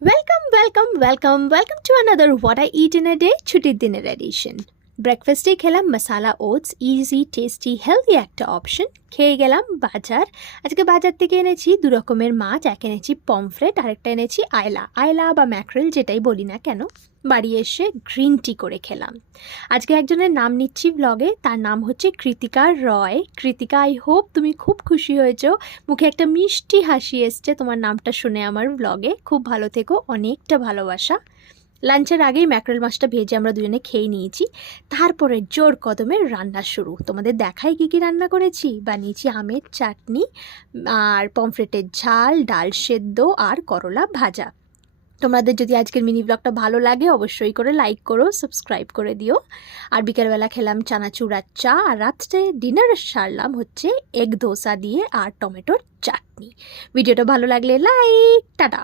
Welcome to another What I Eat in a Day ছুটির দিনের addition. ব্রেকফাস্টে খেলাম মশালা ওটস, ইজি টেস্টি হেলদি একটা অপশন। খেয়ে গেলাম বাজার। আজকে বাজার থেকে এনেছি দু রকমের মাছ, এক এনেছি পমফ্রেট, আরেকটা এনেছি আয়লা বা ম্যাকরেল, যেটাই বলি না কেন। বাড়ি এসে গ্রিন টি করে খেলাম। আজকে একজনের নাম নিচ্ছি ব্লগে, তার নাম হচ্ছে কৃতিকা রয়। কৃতিকা, আই হোপ তুমি খুব খুশি হয়েছো, মুখে একটা মিষ্টি হাসি এসছে তোমার নামটা শুনে আমার ব্লগে। খুব ভালো থেকো, অনেকটা ভালোবাসা। লাঞ্চের আগেই ম্যাকরেল মাছটা ভেজে আমরা দুজনে খেয়ে নিয়েছি। তারপরে জোর কদমে রান্না শুরু। তোমাদের দেখাই কী কী রান্না করেছি। বানিয়েছি আমের চাটনি, আর পমফ্রেটের ঝাল, ডাল সেদ্ধ, আর করলা ভাজা। তোমাদের যদি আজকের মিনি ব্লগটা ভালো লাগে অবশ্যই করে লাইক করো, সাবস্ক্রাইব করে দিও। আর বিকেলবেলা খেলাম চানাচুরার চা, আর রাত্রে ডিনার সারলাম হচ্ছে এগ ধোসা দিয়ে আর টমেটোর চাটনি। ভিডিওটা ভালো লাগলে লাইক, টাটা।